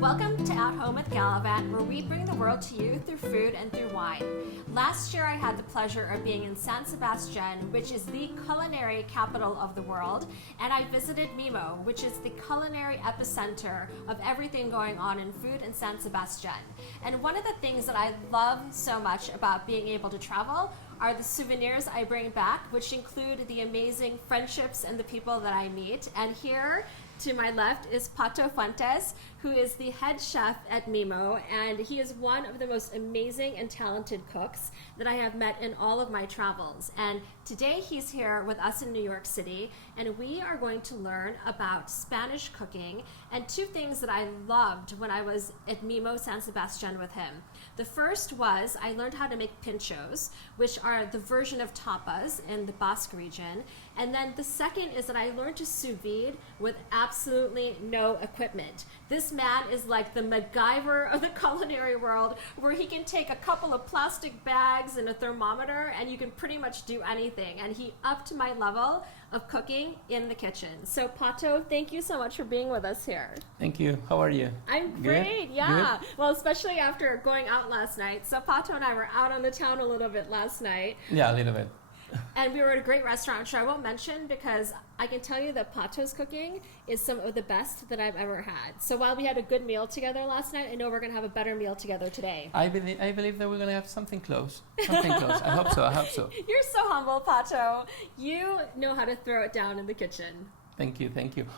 Welcome to At Home with Galavante, where we bring the world to you through food and through wine. Last year I had the pleasure of being in San Sebastian, which is the culinary capital of the world, and I visited MIMO, which is the culinary epicenter of everything going on in food in San Sebastian. And one of the things that I love so much about being able to travel are the souvenirs I bring back, which include the amazing friendships and the people that I meet. And here to my left is Pato Fuentes, who is the head chef at MIMO, and he is one of the most amazing and talented cooks that I have met in all of my travels. And today he's here with us in New York City, and we are going to learn about Spanish cooking and two things that I loved when I was at MIMO San Sebastian with him. The first was I learned how to make pinxtos, which are the version of tapas in the Basque region. And then the second is that I learned to sous vide with absolutely no equipment. This man is like the MacGyver of the culinary world, where he can take a couple of plastic bags and a thermometer and you can pretty much do anything. And he upped my level of cooking in the kitchen. So Pato, thank you so much for being with us here. Thank you. How are you? I'm great, yeah. Good? Well, especially after going out last night. So Pato and I were out on the town a little bit last night. Yeah, a little bit. And we were at a great restaurant, which I won't mention because I can tell you that Pato's cooking is some of the best that I've ever had. So while we had a good meal together last night, I know we're going to have a better meal together today. I believe that we're going to have something close. Something close. I hope so. You're so humble, Pato. You know how to throw it down in the kitchen. Thank you.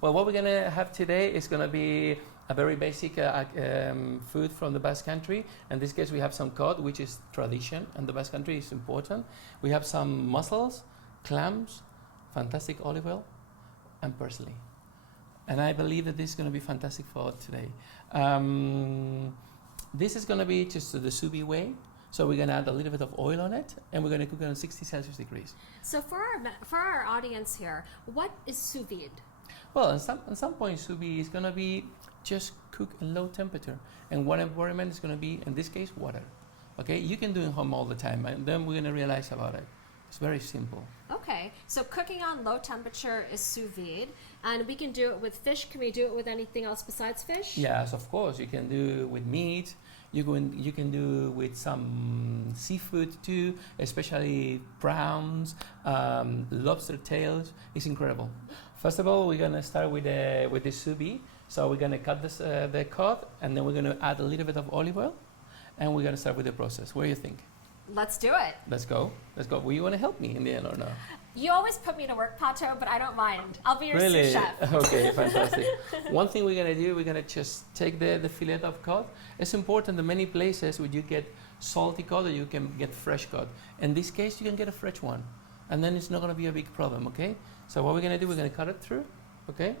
Well, what we're going to have today is going to be a very basic food from the Basque country. In this case, we have some cod, which is tradition, and the Basque country is important. We have some mussels, clams, fantastic olive oil, and parsley. And I believe that this is going to be fantastic for today. This is going to be just the sous vide way. So we're going to add a little bit of oil on it, and we're going to cook it on 60 Celsius degrees. So for our audience here, what is sous vide? Well, at some point, sous vide is going to be just cook in low temperature. And what environment is going to be, in this case, water. Okay, you can do it at home all the time, and then we're going to realize about it. It's very simple. Okay, so cooking on low temperature is sous vide, and we can do it with fish. Can we do it with anything else besides fish? Yes, of course. You can do it with meat. You can do with some seafood too, especially prawns, lobster tails. It's incredible. First of all, we're gonna start with the sous vide. So we're gonna cut the cod, and then we're gonna add a little bit of olive oil, and we're gonna start with the process. What do you think? Let's do it. Let's go. Will you wanna help me in the end or no? You always put me to work, Pato, but I don't mind. I'll be your really? sous chef. Okay, fantastic. One thing we're gonna do, we're gonna just take the fillet of cod. It's important that many places where you get salty cod or you can get fresh cod. In this case, you can get a fresh one, and then it's not gonna be a big problem, okay? So what we're gonna do, we're gonna cut it through, okay?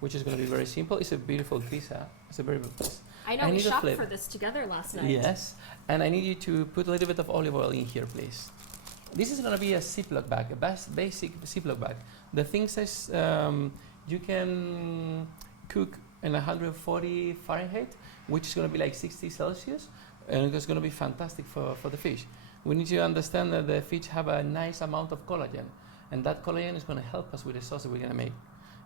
Which is gonna be very simple. It's a beautiful piece, It's a very beautiful piece. I know we shopped for this together last night. Yes, and I need you to put a little bit of olive oil in here, please. This is going to be a Ziploc bag, a basic Ziploc bag. The thing says you can cook in 140 Fahrenheit, which is going to be like 60 Celsius, and it's going to be fantastic for the fish. We need to understand that the fish have a nice amount of collagen, and that collagen is going to help us with the sauce that we're going to make.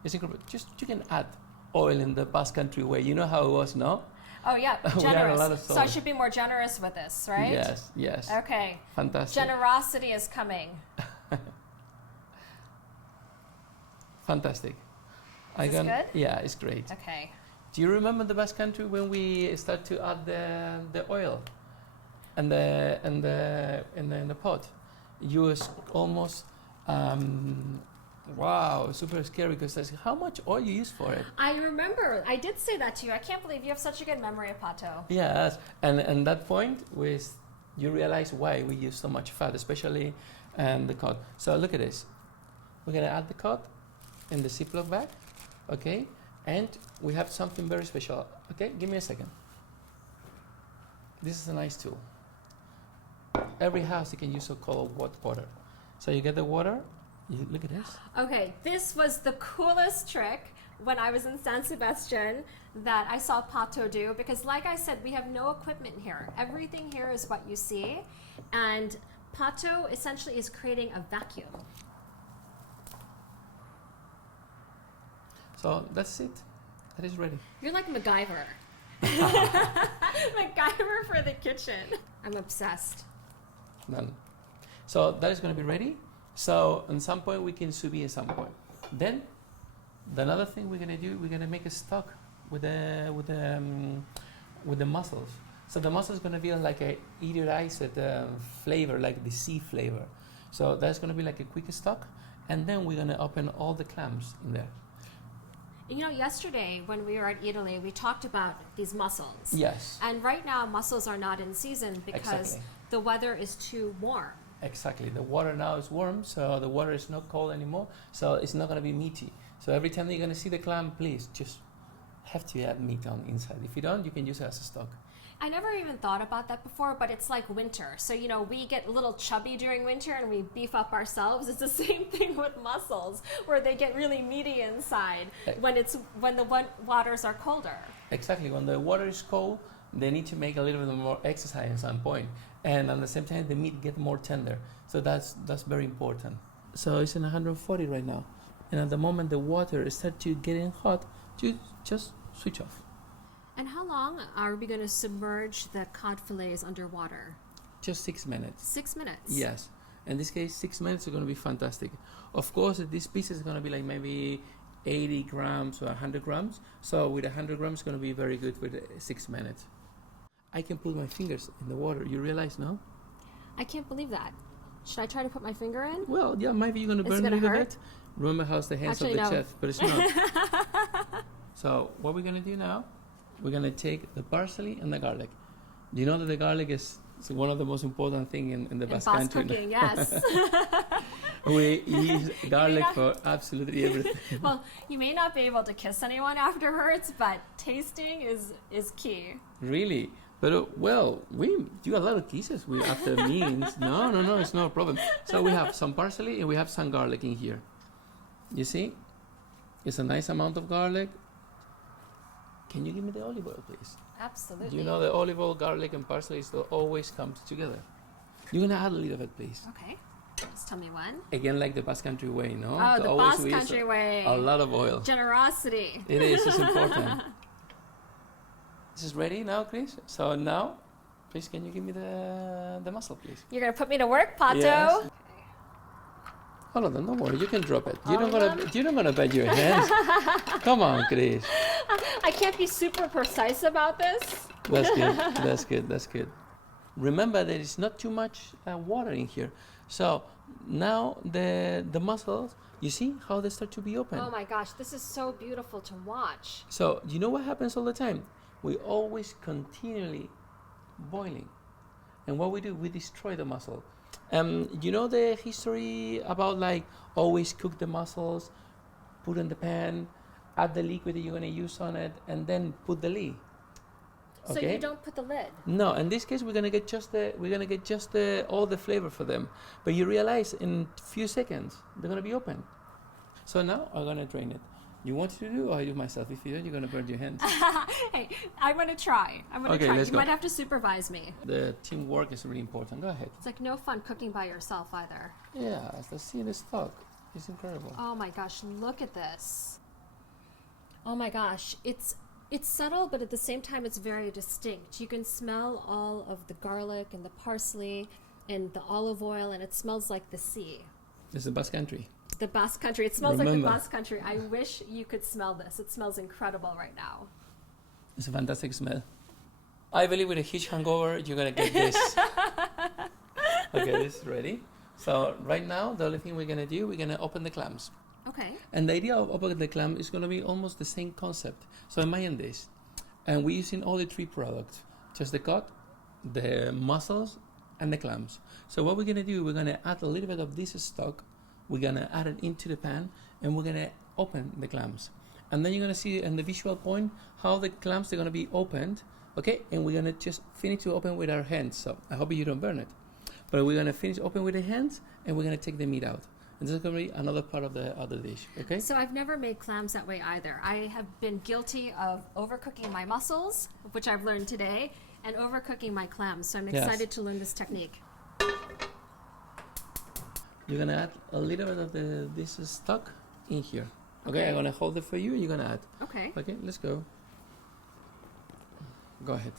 It's incredible. Just you can add oil in the Basque country way. You know how it was, no? Oh yeah, generous. So I should be more generous with this, right? Yes. Okay. Fantastic. Generosity is coming. Fantastic. Is this good? Yeah, it's great. Okay. Do you remember the Basque country when we start to add the oil and the pot? You was almost wow, super scary because that's how much oil you use for it. I remember. I did say that to you. I can't believe you have such a good memory, Pato. Yes, and that point was you realize why we use so much fat, especially the cod. So look at this. We're gonna add the cod in the Ziploc bag, okay? And we have something very special. Okay, give me a second. This is a nice tool. Every house you can use so-called water. So you get the water. Look at this. Okay, this was the coolest trick when I was in San Sebastian that I saw Pato do, because like I said, we have no equipment here. Everything here is what you see, and Pato essentially is creating a vacuum. So that's it. That is ready. You're like MacGyver. MacGyver for the kitchen. I'm obsessed. Done. So that is going to be ready. So at some point we can sous vide at some point. Then the another thing we're going to do, we're going to make a stock with the mussels. So the mussel is going to be like a eaterized flavor, like the sea flavor. So that's going to be like a quick stock, and then we're going to open all the clams in there. You know, yesterday when we were at Italy, we talked about these mussels. Yes. And right now, mussels are not in season because Exactly. the weather is too warm. Exactly. The water now is warm, so the water is not cold anymore, so it's not going to be meaty. So every time you're going to see the clam, please just have to add meat on inside. If you don't, you can use it as a stock. I never even thought about that before, but it's like winter. So, you know, we get a little chubby during winter and we beef up ourselves. It's the same thing with mussels, where they get really meaty inside when the waters are colder. Exactly. When the water is cold, they need to make a little bit more exercise at some point. And at the same time, the meat gets more tender. So that's very important. So it's in 140 right now. And at the moment the water starts to getting hot, you just switch off. And how long are we going to submerge the cod fillets underwater? Just 6 minutes. 6 minutes? Yes. In this case, 6 minutes are going to be fantastic. Of course, this piece is going to be like maybe 80 grams or 100 grams. So with 100 grams, it's going to be very good with 6 minutes. I can put my fingers in the water. You realize, no? I can't believe that. Should I try to put my finger in? Well, yeah, maybe you're going to Is burn it a gonna little hurt? bit. Remember how's the hands Actually, of the no. chef, but it's not. So what we're going to do now, we're going to take the parsley and the garlic. Do you know that the garlic is one of the most important things in the Basque country? Cooking, yes. We use garlic for absolutely everything. Well, you may not be able to kiss anyone afterwards, but tasting is key. Really? But well, we do a lot of kisses after meals. No, it's not a problem. So we have some parsley and we have some garlic in here. You see? It's a nice amount of garlic. Can you give me the olive oil, please? Absolutely. Do you know the olive oil, garlic, and parsley always comes together? You're gonna add a little bit, please. Okay. Just tell me when. Again, like the Basque country way, no? Oh, So the always Basque we use country way. a lot of oil. Generosity. It is. It's important. This is ready now, Chris. So now, please, can you give me the mussel, please? You're going to put me to work, Pato? Yes. Hold on, don't worry. You can drop it. You're not gonna bend your hands. Come on, Chris. I can't be super precise about this. That's good. That's good. That's good. Remember, there is not too much water in here. So now the mussels, you see how they start to be open. Oh my gosh, this is so beautiful to watch. So you know what happens all the time? We always continually boiling, and what we do, we destroy the mussel. You know the history about like always cook the mussels, put in the pan, add the liquid that you're gonna use on it, and then put the lid. So you don't put the lid? No, in this case we're gonna get just all the flavor for them. But you realize in a few seconds they're gonna be open. So now I'm gonna drain it. You want to do, or I do myself? If you don't, you're gonna burn your hands. Hey, I'm gonna try. Okay, let's You go. might have to supervise me. The teamwork is really important. Go ahead. It's like no fun cooking by yourself either. Yeah, let's see the stock. It's incredible. Oh my gosh, look at this. Oh my gosh, it's subtle, but at the same time it's very distinct. You can smell all of the garlic and the parsley and the olive oil, and it smells like the sea. This is the Basque country. The Basque country. It smells like Remember. the Basque country. I wish you could smell this. It smells incredible right now. It's a fantastic smell. I believe with a huge hangover, you're gonna get this. Okay, this is ready. So right now, the only thing we're gonna do, we're gonna open the clams. Okay. And the idea of opening the clam is gonna be almost the same concept. So imagine this, and we're using all the three products, just the cod, the mussels, and the clams. So what we're gonna do, we're gonna add a little bit of this stock. We're gonna add it into the pan, and we're gonna open the clams. And then you're gonna see in the visual point how the clams are gonna be opened, okay? And we're gonna just finish to open with our hands. So I hope you don't burn it. But we're gonna finish open with the hands, and we're gonna take the meat out. And this is gonna be another part of the other dish, okay? So I've never made clams that way either. I have been guilty of overcooking my mussels, which I've learned today, and overcooking my clams. So I'm Yes. excited to learn this technique. You're gonna add a little bit of this stock in here. Okay, I'm gonna hold it for you, and you're gonna add. Okay. Okay, let's go. Go ahead.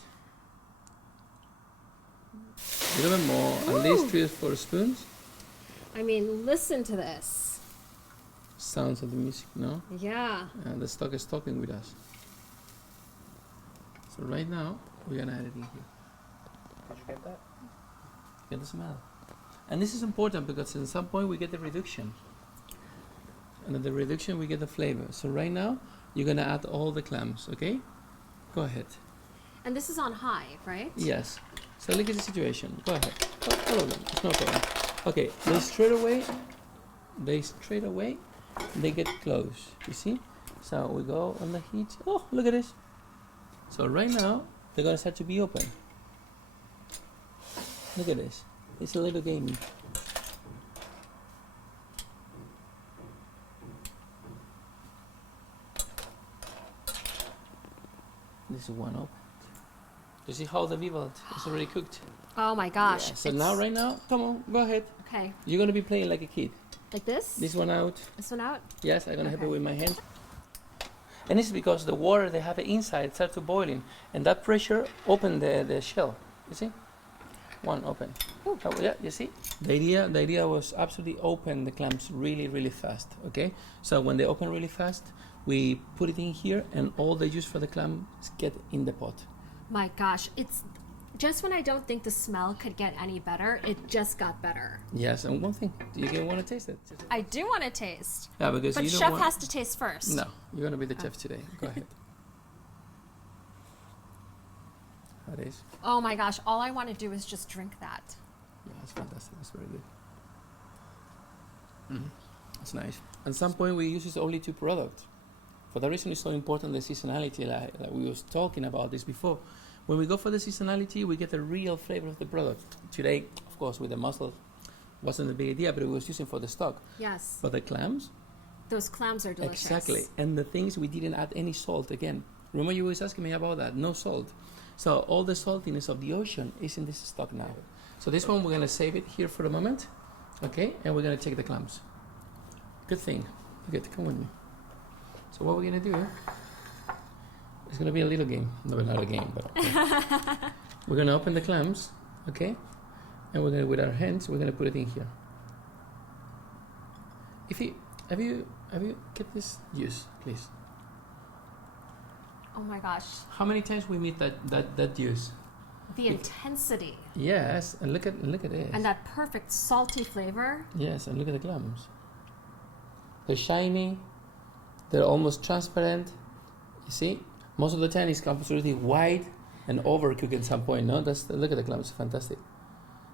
A little bit more, at least 3 or 4 spoons. I mean, listen to this. Sounds of the music, no? Yeah. And the stock is talking with us. So right now, we're gonna add it in here. Did you get that? Get the smell. And this is important because at some point we get the reduction. And at the reduction we get the flavor. So right now, you're gonna add all the clams, okay? Go ahead. And this is on high, right? Yes. So look at the situation. Go ahead. All of them. It's no problem. Okay. They straight away, they get close. You see? So we go on the heat. Oh, look at this. So right now, they're gonna start to be open. Look at this. It's a little game. This is one open. You see how the vival is already cooked? Oh my gosh. Yeah. So now, right now, come on, go ahead. Okay. You're gonna be playing like a kid. Like this? This one out. This one out? Yes, I'm gonna help Okay. you with my hand. And it's because the water they have inside starts to boiling, and that pressure open the shell. You see? One open. Ooh. Oh, yeah, you see? The idea was absolutely open the clams really fast. Okay? So when they open really fast, we put it in here, and all the juice for the clams get in the pot. My gosh, it's just when I don't think the smell could get any better, it just got better. Yes, and one thing, do you want to taste it? I do want to taste. Yeah, because But you don't chef want... has to taste first. No, you're gonna be the chef today. Go ahead. How it is? Oh my gosh, all I want to do is just drink that. Yeah, it's fantastic. It's very good. It's nice. At some point, we use only 2 products. For that reason, it's so important the seasonality, like we was talking about this before. When we go for the seasonality, we get the real flavor of the product. Today, of course, with the mussel, wasn't a big idea, but we was using for the stock. Yes. But the clams, Those clams are delicious. exactly. And the things we didn't add any salt again. Remember, you was asking me about that. No salt. So all the saltiness of the ocean is in this stock now. So this one we're gonna save it here for a moment, okay? And we're gonna take the clams. Good thing. Good. Come with me. So what we're gonna do? It's gonna be a little game. No, not a game, but we're gonna open the clams, okay? And we're gonna, with our hands, we're gonna put it in here. Have you get this juice, please? Oh my gosh, How many times we meet that juice? the intensity Yes, and look at this. and that perfect salty flavor. Yes, and look at the clams. They're shiny. They're almost transparent. You see, most of the time it's absolutely white and overcooked at some point. No, look at the clams, fantastic.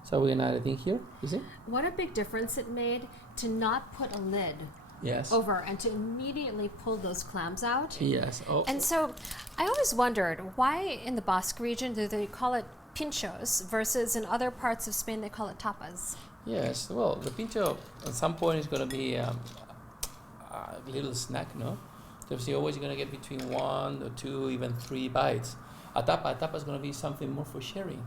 So we're gonna add it in here. You see? What a big difference it made to not put a lid Yes. over and to immediately pull those clams out. Yes. Oh. And so I always wondered why in the Basque region do they call it pinxtos versus in other parts of Spain they call it tapas? Yes. Well, the pincho at some point is gonna be a little snack, no? Because you're always gonna get between 1 or 2, even 3 bites. A tapa is gonna be something more for sharing.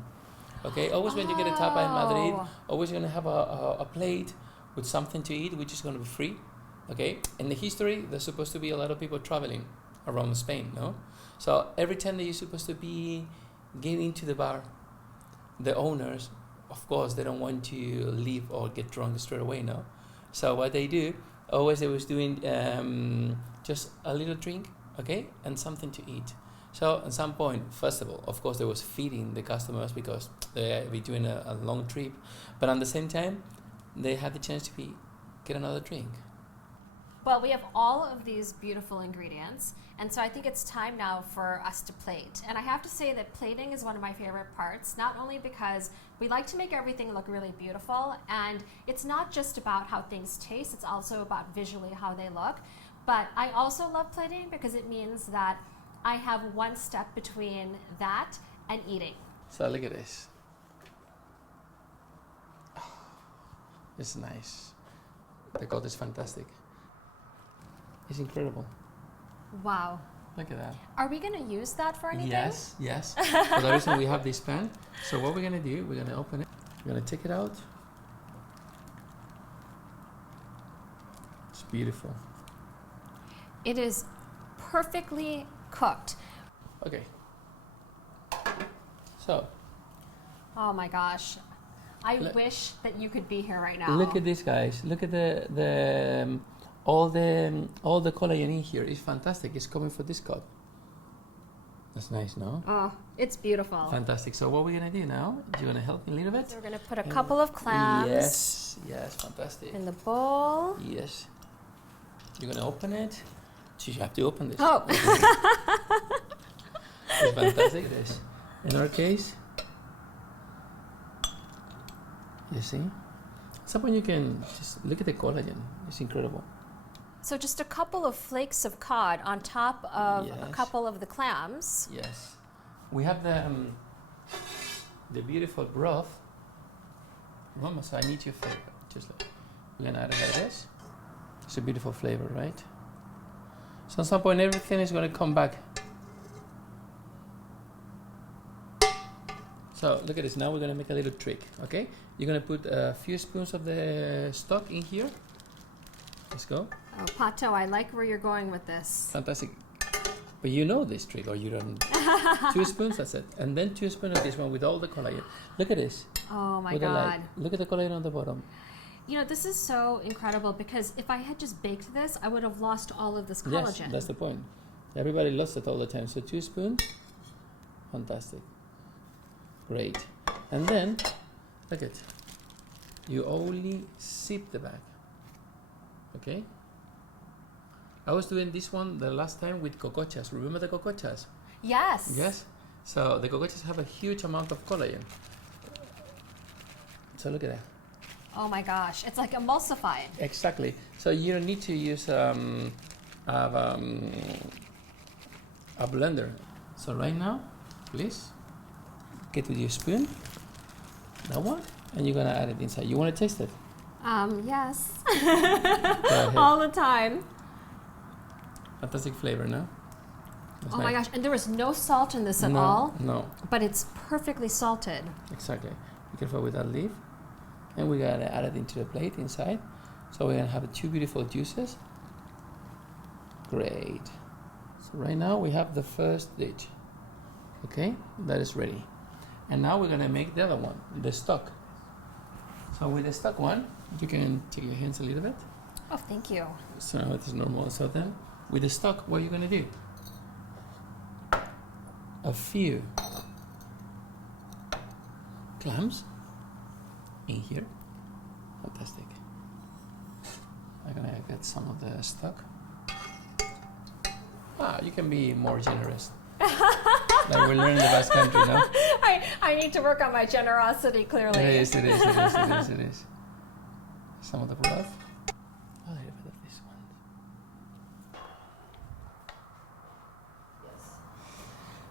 Okay. Always when you get a tapa in Madrid, Oh. always gonna have a plate with something to eat, which is gonna be free. Okay. In the history, there's supposed to be a lot of people traveling around Spain, no? So every time that you're supposed to be getting into the bar, the owners, of course, they don't want to leave or get drunk straight away, no? So what they do, always they was doing just a little drink, okay, and something to eat. So at some point, first of all, of course, they was feeding the customers because they be doing a long trip, but at the same time, they had the chance to get another drink. Well, we have all of these beautiful ingredients, and so I think it's time now for us to plate. And I have to say that plating is one of my favorite parts, not only because we like to make everything look really beautiful, and it's not just about how things taste, it's also about visually how they look. But I also love plating because it means that I have one step between that and eating. So look at this. It's nice. The goat is fantastic. It's incredible. Wow. Look at that. Are we going to use that for anything? Yes, yes. For the reason we have this pan. So what we're going to do, we're going to open it. We're going to take it out. It's beautiful. It is perfectly cooked. Okay. So, Oh my gosh. I Look- wish that you could be here right now. look at this, guys. Look at all the collagen in here. It's fantastic. It's coming for this cup. That's nice, no? Oh, it's beautiful. Fantastic. So what we're gonna do now? You're gonna help me a little bit. So we're going to put a couple of clams Yes, fantastic. in the bowl. Yes. You're gonna open it. So you have to open this. Oh. It's fantastic. This. In our case, you see. At some point you can just look at the collagen. It's incredible. So just a couple of flakes of cod on top of a Yes. couple of the clams. Yes. We have the beautiful broth. Mama, so I need your flavor. Just like we're gonna add it like this. It's a beautiful flavor, right? So at some point everything is gonna come back. So look at this. Now we're gonna make a little trick. Okay? You're gonna put a few spoons of the stock in here. Let's go. Oh, Pato, I like where you're going with this. Fantastic. But you know this trick, or you don't. 2 spoons, that's it. And then 2 spoons of this one with all the collagen. Look at this. Oh my With the light. God. Look at the collagen on the bottom. You know, this is so incredible because if I had just baked this, I would have lost all of this collagen. Yes, that's the point. Everybody lost it all the time. So 2 spoons. Fantastic. Great. And then, look at. You only sip the bag. Okay? I was doing this one the last time with cocochas. Remember the cocochas? Yes. Yes. So the cocochas have a huge amount of collagen. So look at that. Oh my gosh, it's like emulsified. Exactly. So you don't need to use a blender. So right now, please get with your spoon. That one, and you're gonna add it inside. You want to taste it? Yes. Go ahead. All the time. Fantastic flavor, no? That's Oh my nice. gosh, and there was no salt in this at No, all, No, but it's perfectly salted. exactly. Be careful with that leaf. And we're gonna add it into the plate inside. So we're gonna have 2 beautiful juices. Great. So right now we have the first dish. Okay, that is ready. And now we're gonna make the other one, the stock. So with the stock one, you can take your hands a little bit. Oh, thank you. So now it is normal. So then, with the stock, what are you gonna do? A few clams in here. Fantastic. I'm gonna get some of the stock. You can be more generous. Like we learned in the Basque country, no? I need to work on my generosity, clearly. It is. Some of the broth. A little bit of this one.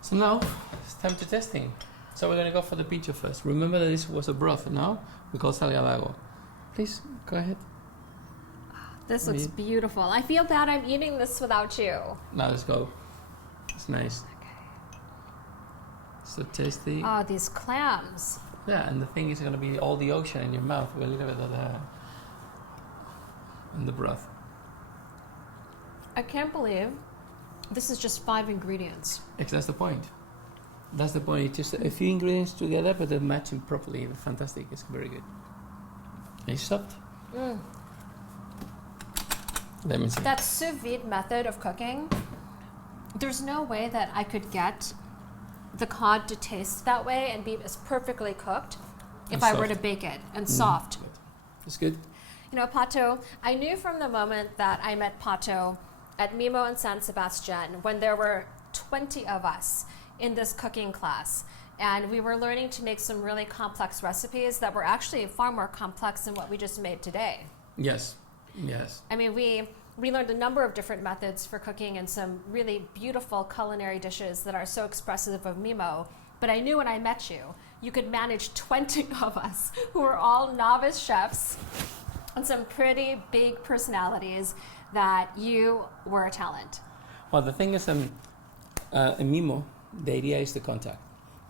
So now it's time to testing. So we're gonna go for the pincho first. Remember that this was a broth, no? We call salgadago. Please go ahead. This looks beautiful. I feel bad I'm eating this without you. Now let's go. It's nice. So tasty. Oh, these clams. Yeah, and the thing is gonna be all the ocean in your mouth with a little bit of the broth. I can't believe this is just 5 ingredients. That's the point. That's the point. It's just a few ingredients together, but they're matching properly. Fantastic. It's very good. It's soft. Let me see. That sous vide method of cooking, there's no way that I could get the cod to taste that way and be as perfectly cooked if And I were soft. to bake it and soft. It's good. You know, Pato, I knew from the moment that I met Pato at MIMO in San Sebastian when there were 20 of us in this cooking class. And we were learning to make some really complex recipes that were actually far more complex than what we just made today. Yes. Yes. I mean, we learned a number of different methods for cooking and some really beautiful culinary dishes that are so expressive of MIMO. But I knew when I met you, you could manage 20 of us who were all novice chefs and some pretty big personalities that you were a talent. Well, the thing is, in MIMO, the idea is the contact.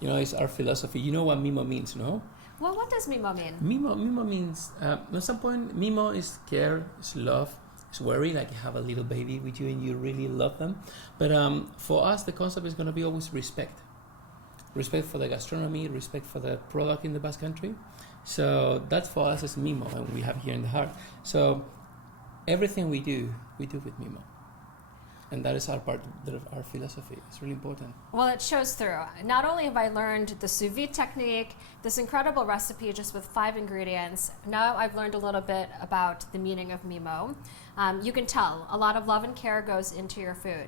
You know, it's our philosophy. You know what MIMO means, no? Well, what does MIMO mean? MIMO means, at some point, MIMO is care, is love, is worry, like you have a little baby with you and you really love them. But for us, the concept is going to be always respect. respect for the gastronomy, respect for the product in the Basque Country. So that for us is MIMO, and we have here in the heart. So everything we do with MIMO. And that is our part of our philosophy. It's really important. Well, it shows through. Not only have I learned the sous vide technique, this incredible recipe just with 5 ingredients, now I've learned a little bit about the meaning of MIMO. You can tell a lot of love and care goes into your food.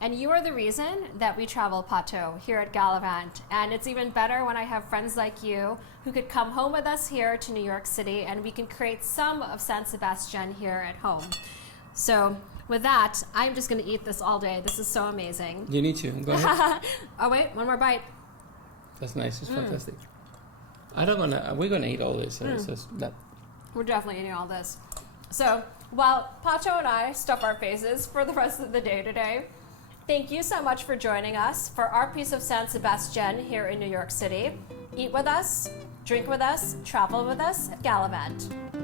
And you are the reason that we travel Pato here at Galavante. And it's even better when I have friends like you who could come home with us here to New York City, and we can create some of San Sebastian here at home. So with that, I'm just going to eat this all day. This is so amazing. You need to. Go ahead. Oh, wait, one more bite. That's nice. It's fantastic. We're gonna eat all this. So it's just that. We're definitely eating all this. So while Pato and I stuff our faces for the rest of the day today, thank you so much for joining us for our piece of San Sebastian here in New York City. Eat with us, drink with us, travel with us at Galavante.